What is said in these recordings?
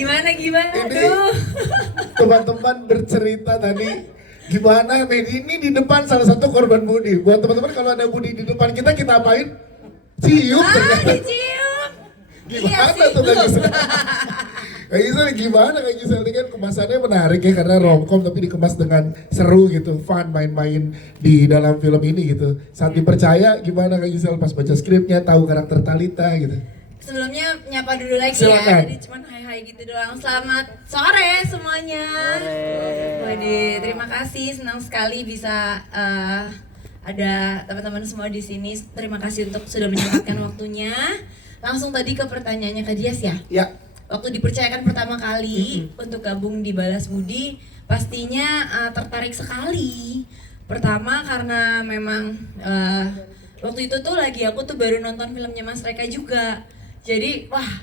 Gimana? Ini Aduh. teman-teman bercerita tadi gimana ini di depan salah satu korban Budi. Buat teman-teman kalau ada Budi di depan kita apain? Cium ternyata. Dicium. Gimana Iya tuh sih. Kak Gisel? Kak Gisel gimana Kak Gisel ini kan kemasannya menarik ya karena romcom tapi dikemas dengan seru gitu, fun main-main di dalam film ini gitu. Saat dipercaya gimana Kak Gisel pas baca skripnya tahu karakter Talita gitu. Sebelumnya nyapa dulu lagi Silakan. ya, jadi cuman hai gitu doang. Selamat sore semuanya. Waduh, terima kasih, senang sekali bisa ada teman-teman semua di sini. Terima kasih untuk sudah menyempatkan waktunya. Langsung tadi ke pertanyaannya Kak Dias ya. Ya. Waktu dipercayakan pertama kali untuk gabung di Balas Budi, pastinya tertarik sekali. Pertama karena memang waktu itu tuh lagi aku tuh baru nonton filmnya Mas Reka juga. Jadi wah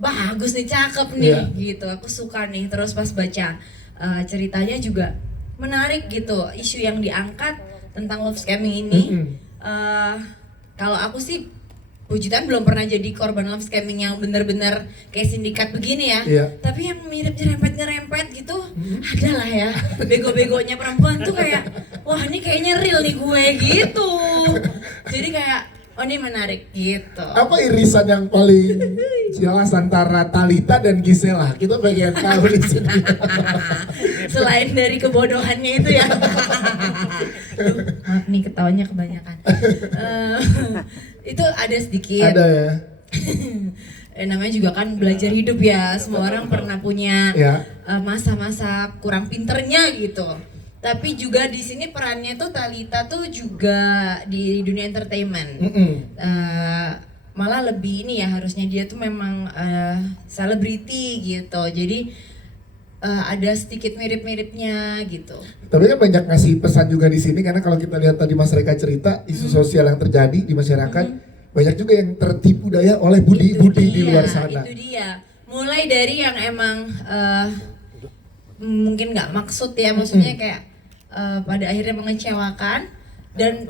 bagus nih, cakep nih gitu. Aku suka nih. Terus pas baca ceritanya juga menarik gitu. Isu yang diangkat tentang love scamming ini. Kalau aku sih puji Tuhan belum pernah jadi korban love scamming yang bener-bener kayak sindikat begini ya. Tapi yang mirip nyerempet gitu ada lah ya. Bego-begonya perempuan tuh kayak wah ini kayaknya real nih gue gitu. Jadi kayak oh ini menarik gitu. Apa irisan yang paling jelas antara Talita dan Gisela? Kita pengen tahu di sini. Selain dari kebodohannya itu ya. Duh, maaf nih ketawanya kebanyakan. Itu ada sedikit. Ada ya. Namanya juga kan belajar hidup ya. Semua orang pernah punya Ya. masa-masa kurang pinternya gitu. Tapi juga di sini perannya tuh Talita tuh juga di dunia entertainment. Malah lebih ini ya, harusnya dia tuh memang selebriti gitu. Jadi ada sedikit mirip-miripnya gitu. Tapi kan banyak ngasih pesan juga di sini karena kalau kita lihat tadi Mas Reka cerita isu sosial yang terjadi di masyarakat, banyak juga yang tertipu daya oleh budi-budi di luar sana. Itu dia. Mulai dari yang emang mungkin nggak maksud ya, maksudnya kayak pada akhirnya mengecewakan, dan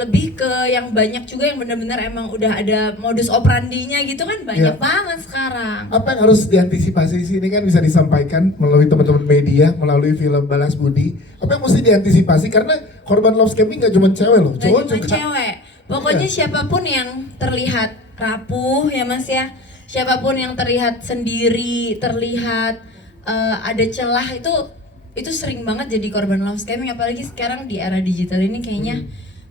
lebih ke yang banyak juga yang benar-benar emang udah ada modus operandinya gitu kan, banyak banget sekarang. Apa yang harus diantisipasi di sini kan bisa disampaikan melalui teman-teman media, melalui film Balas Budi. Apa yang mesti diantisipasi karena korban love scamming nggak cuma cewek loh, Gak cowok cuma juga. cewek, pokoknya siapapun yang terlihat rapuh ya Mas ya, siapapun yang terlihat sendiri, terlihat ada celah, itu sering banget jadi korban love scamming. Apalagi sekarang di era digital ini kayaknya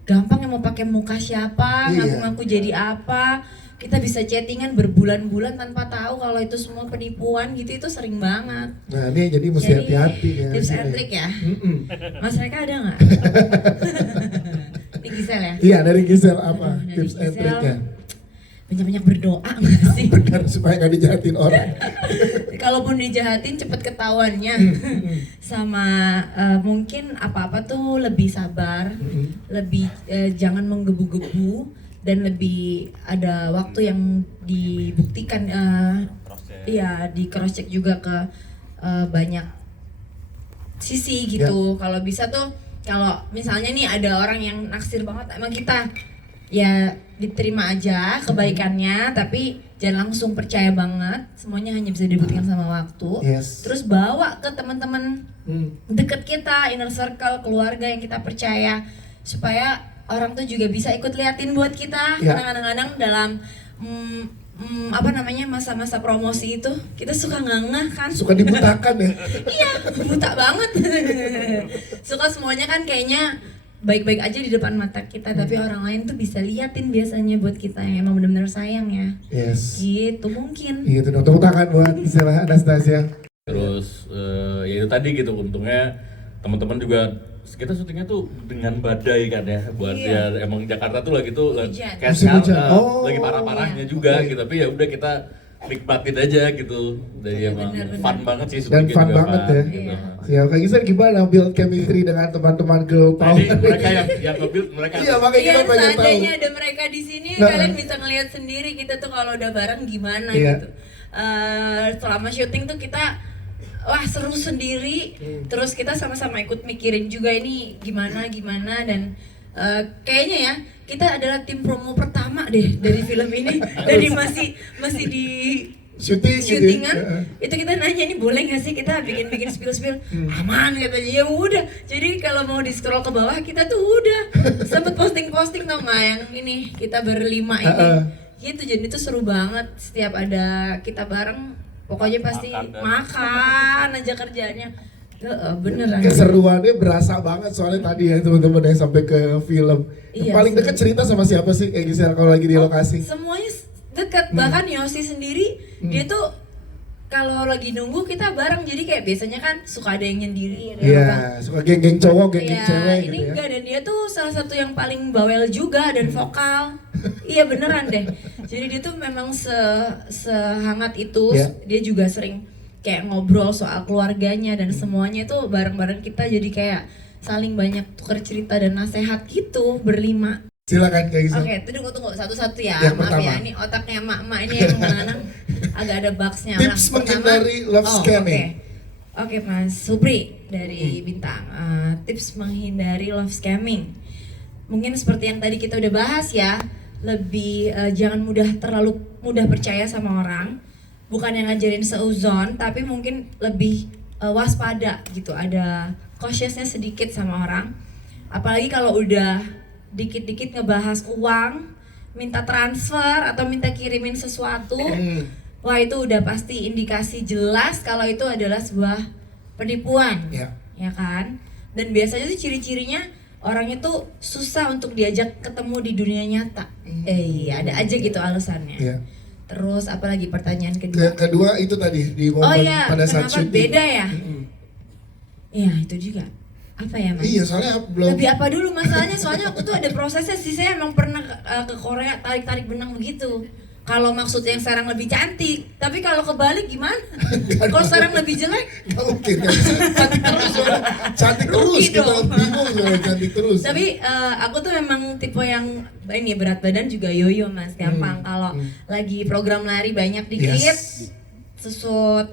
gampang yang mau pakai muka siapa, ngaku-ngaku jadi apa. Kita bisa chattingan berbulan-bulan tanpa tahu kalau itu semua penipuan gitu, itu sering banget. Nah ini jadi mesti hati-hati ya. Tips and trick ya. Mas Reka ada nggak? Ini Gisel ya? Iya dari Gisel apa Dari tips and Gisel, triknya? banyak-banyak berdoa nggak sih? Benar supaya nggak dijahatin orang. Kalaupun dijahatin cepet ketahuannya. Sama mungkin apa-apa tuh lebih sabar, lebih jangan menggebu-gebu, dan lebih ada waktu yang dibuktikan. Iya, di cross check juga ke banyak sisi gitu. Kalau bisa tuh, kalau misalnya nih ada orang yang naksir banget sama kita, ya diterima aja kebaikannya, tapi jangan langsung percaya banget. Semuanya hanya bisa dibuktikan sama waktu. Terus bawa ke teman-teman deket kita, inner circle, keluarga yang kita percaya, supaya orang tuh juga bisa ikut liatin buat kita. Karena kadang-kadang dalam masa-masa promosi itu kita suka ngangah kan, Suka dibutakan ya. iya, buta banget. Suka semuanya kan kayaknya baik-baik aja di depan mata kita, tapi orang lain tuh bisa liatin biasanya buat kita yang emang benar-benar sayang ya. Gitu mungkin. Gitu dong, tepuk tangan buat Gisela Anastasia. Terus ya itu tadi gitu, untungnya teman-teman juga kita syutingnya tuh dengan badai kan ya, buat ya emang Jakarta tuh lagi tuh kayak lagi parah-parahnya juga gitu, tapi ya udah kita nikmatin aja gitu. Jadi emang fun banget sih Dan syutingnya fun juga banget ya. gitu. Ya Kak Gisel gimana build chemistry dengan teman-teman girl power? Jadi mereka yang nge-build mereka. Iya makanya kita pengen tahu. Seandainya ada mereka di sini, kalian bisa ngelihat sendiri kita tuh kalau udah bareng gimana gitu. Selama syuting tuh kita seru sendiri, terus kita sama-sama ikut mikirin juga ini gimana, dan kayaknya ya kita adalah tim promo pertama deh dari film ini. Dari masih di syuting gitu ya. syutingan itu kita nanya nih boleh nggak sih kita bikin spill aman katanya. Ya udah, jadi kalau mau di scroll ke bawah kita tuh udah sempet posting tau nggak yang ini kita berlima ini gitu. Jadi itu seru banget, setiap ada kita bareng pokoknya pasti makan aja kerjanya. Beneran Keseruannya berasa banget soalnya tadi ya teman-teman yang sampai ke film. Iya, Paling dekat cerita sama siapa sih kayak Gisel kalau lagi di lokasi? semuanya deket, bahkan Yosi sendiri dia tuh kalau lagi nunggu kita bareng, jadi kayak biasanya kan suka ada yang nyendiri, ada yang Iya, suka geng-geng cowok, geng-geng Iya, cewek ini gitu ya. enggak, dan dia tuh salah satu yang paling bawel juga dan vokal. Iya beneran deh. Jadi dia tuh memang sehangat itu. Iya. Dia juga sering kayak ngobrol soal keluarganya dan semuanya tuh bareng-bareng kita, jadi kayak saling banyak tukar cerita dan nasihat gitu berlima. Silakan kayak Gisel. Oke, tunggu satu-satu ya. Yang Maaf pertama. ya, ini otaknya emak-emak ini yang kadang-kadang agak ada bugs-nya. Tips menghindari love scamming. Oke, Mas Supri dari Bintang. Tips menghindari love scamming. Mungkin seperti yang tadi kita udah bahas ya, lebih jangan terlalu mudah percaya sama orang. Bukan yang ngajarin seuzon, tapi mungkin lebih waspada gitu. Ada cautiousnya sedikit sama orang. Apalagi kalau udah dikit-dikit ngebahas uang, minta transfer atau minta kirimin sesuatu, wah itu udah pasti indikasi jelas kalau itu adalah sebuah penipuan, ya kan? Dan biasanya tuh ciri-cirinya orang itu susah untuk diajak ketemu di dunia nyata. Ada aja gitu alasannya. Iya. Terus apalagi pertanyaan kedua? Kedua itu tadi di momen pada saat kenapa syuting. beda ya? Iya itu juga. Apa ya Mas? Iya, soalnya belum. Lebih apa dulu masalahnya? Soalnya aku tuh ada prosesnya sih, saya emang pernah ke Korea tarik-tarik benang begitu. Kalau maksudnya yang sekarang lebih cantik, tapi kalau kebalik gimana? Kalau sekarang lebih jelek? Gak mungkin ya. Cantik terus soalnya. Cantik terus, Rugi kita dong. bingung soalnya cantik terus. Tapi aku tuh memang tipe yang ini berat badan juga yoyo Mas, gampang. Kalau lagi program lari banyak dikit, sesut,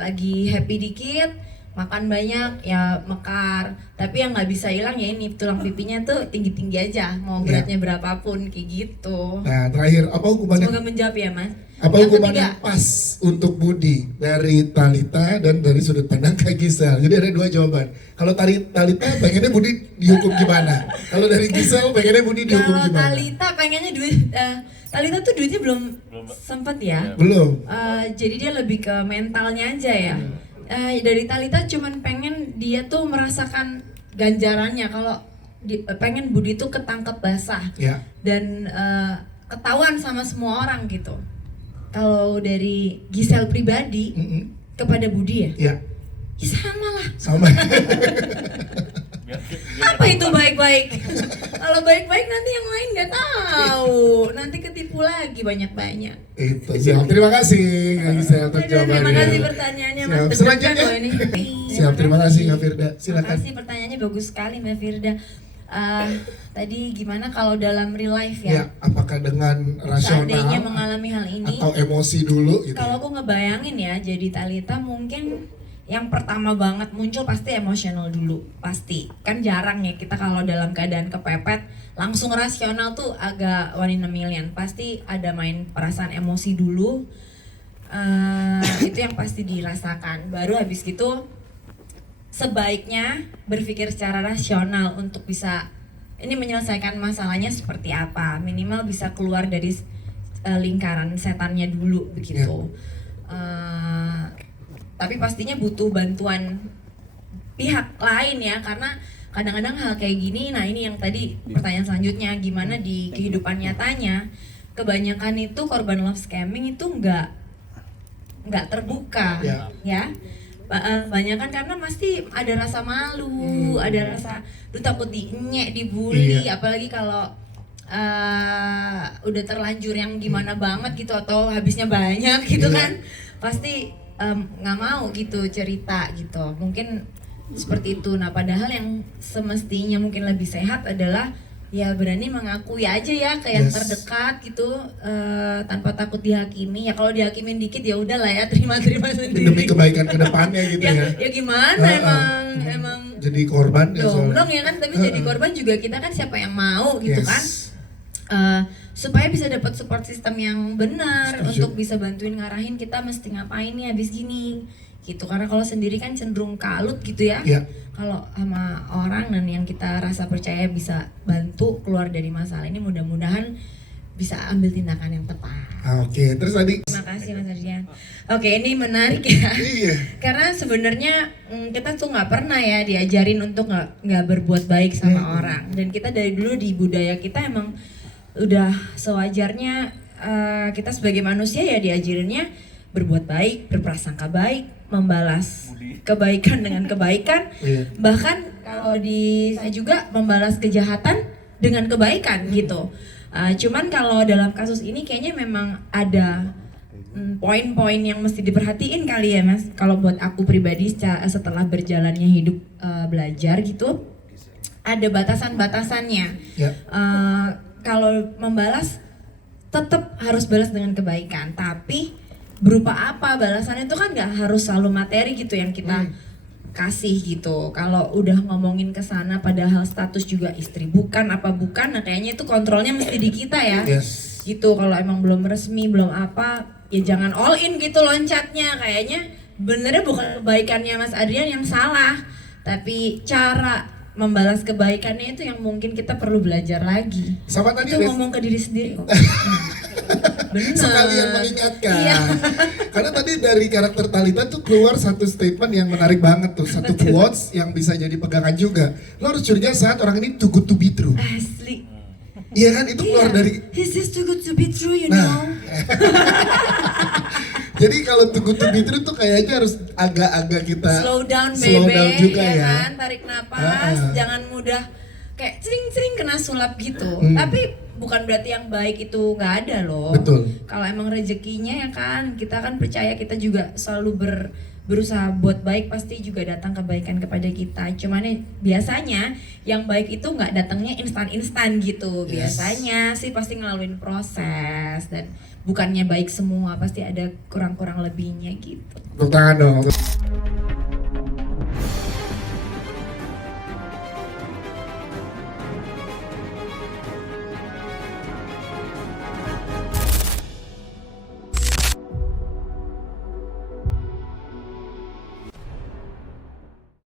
lagi happy dikit, makan banyak ya mekar. Tapi yang nggak bisa hilang ya ini tulang pipinya tuh tinggi-tinggi aja, mau beratnya berapapun kayak gitu. Nah terakhir, apa hukumannya? Semoga menjawab ya Mas. Apa Yang hukumannya ketiga, pas untuk Budi dari Talita dan dari sudut pandang Kak Gisel? Jadi ada dua jawaban. Kalau Talita pengennya Budi dihukum gimana? Kalau dari Gisel pengennya Budi dihukum kalau gimana? Talita pengennya duit, Talita tuh duitnya belum sempet ya. Belum. Jadi dia lebih ke mentalnya aja ya. Dari Talita cuman pengen dia tuh merasakan ganjarannya kalau pengen Budi tuh ketangkep basah Ya. dan ketahuan sama semua orang gitu. Kalau dari Gisel pribadi kepada Budi ya, Ya. ya sama lah. Sama. Apa itu baik-baik? Kalau baik-baik nanti yang lain nggak tahu, nanti ketipu lagi banyak-banyak. Itu siap. Terima kasih Kak Gisel untuk Aduh, jawabannya. terima kasih pertanyaannya Mas. Siap. Deg-degan Selanjutnya. loh ini. Siap, terima kasih Kak Firda. Terima Silakan. kasih, pertanyaannya bagus sekali Mbak Firda. Tadi gimana kalau dalam real life Ya, ya? apakah dengan Seandainya rasional mengalami hal ini, atau emosi dulu gitu? kalau aku ngebayangin ya, jadi Talita mungkin yang pertama banget muncul pasti emosional dulu, pasti. Kan jarang ya kita kalau dalam keadaan kepepet langsung rasional tuh agak one in a million. Pasti ada main perasaan emosi dulu. Itu yang pasti dirasakan. Baru habis gitu sebaiknya berpikir secara rasional untuk bisa ini menyelesaikan masalahnya seperti apa. Minimal bisa keluar dari lingkaran setannya dulu begitu. Tapi pastinya butuh bantuan pihak lain ya, karena kadang-kadang hal kayak gini, nah ini yang tadi pertanyaan selanjutnya, gimana di kehidupan nyatanya kebanyakan itu korban love scamming itu nggak terbuka ya. Banyak kan karena pasti ada rasa malu, ada rasa takut dinyek, dibully, apalagi kalau udah terlanjur yang gimana banget gitu atau habisnya banyak gitu kan, pasti nggak mau gitu cerita gitu, mungkin seperti itu. Nah padahal yang semestinya mungkin lebih sehat adalah ya berani mengakui aja ya ke yang terdekat gitu, tanpa takut dihakimi. Ya kalau dihakimin dikit ya udahlah ya, terima sendiri Demi kebaikan kedepannya gitu ya. Ya gimana, emang jadi korban ya dong soalnya. ya kan, tapi jadi korban juga kita kan siapa yang mau gitu kan. supaya bisa dapat support system yang benar Setuju. untuk bisa bantuin ngarahin kita mesti ngapain nih habis gini gitu. Karena kalau sendiri kan cenderung kalut gitu ya. Iya. Kalau sama orang dan yang kita rasa percaya bisa bantu keluar dari masalah ini, mudah-mudahan bisa ambil tindakan yang tepat. Oke, terus tadi Terima kasih Mas Ardian. Oke, ini menarik ya. iya. Karena sebenarnya kita tuh nggak pernah ya diajarin untuk nggak berbuat baik sama orang. Dan kita dari dulu di budaya kita emang udah sewajarnya kita sebagai manusia ya diajarinnya berbuat baik, berprasangka baik, membalas kebaikan dengan kebaikan. Iya. Bahkan kalau di saya juga membalas kejahatan dengan kebaikan gitu. Cuman kalau dalam kasus ini kayaknya memang ada poin-poin yang mesti diperhatiin kali ya Mas. Kalau buat aku pribadi setelah berjalannya hidup belajar gitu, ada batasan-batasannya. Ya. Kalau membalas tetap harus balas dengan kebaikan, tapi berupa apa balasannya itu kan nggak harus selalu materi gitu yang kita kasih gitu. Kalau udah ngomongin ke sana padahal status juga istri bukan apa bukan, nah kayaknya itu kontrolnya mesti di kita ya. Yes. Gitu. Kalau emang belum resmi, belum apa, ya jangan all in gitu loncatnya. Kayaknya benernya bukan kebaikannya Mas Adrian yang salah, tapi cara membalas kebaikannya itu yang mungkin kita perlu belajar lagi. Sama tadi Itu ada ngomong ke diri sendiri kok. Bener. sekalian mengingatkan. Iya. Karena tadi dari karakter Talita tuh keluar satu statement yang menarik banget tuh, satu quotes yang bisa jadi pegangan juga. Lo harus curiga saat orang ini too good to be true. Asli. Iya kan, itu keluar Iya. dari. He's just too good to be true, you Nah. know. Jadi kalau too good to be true tuh kayaknya harus agak-agak kita Slow down, slow baby. down juga ya ya. kan? Tarik napas, jangan mudah kayak sering-sering kena sulap gitu. Tapi bukan berarti yang baik itu nggak ada loh. Betul. Kalau emang rezekinya ya kan, kita kan percaya kita juga selalu berusaha buat baik, pasti juga datang kebaikan kepada kita. Cuman biasanya yang baik itu nggak datangnya instan-instan gitu. Yes. Biasanya sih pasti ngelaluin proses dan bukannya baik semua, pasti ada kurang-kurang lebihnya gitu. Tepuk tangan dong.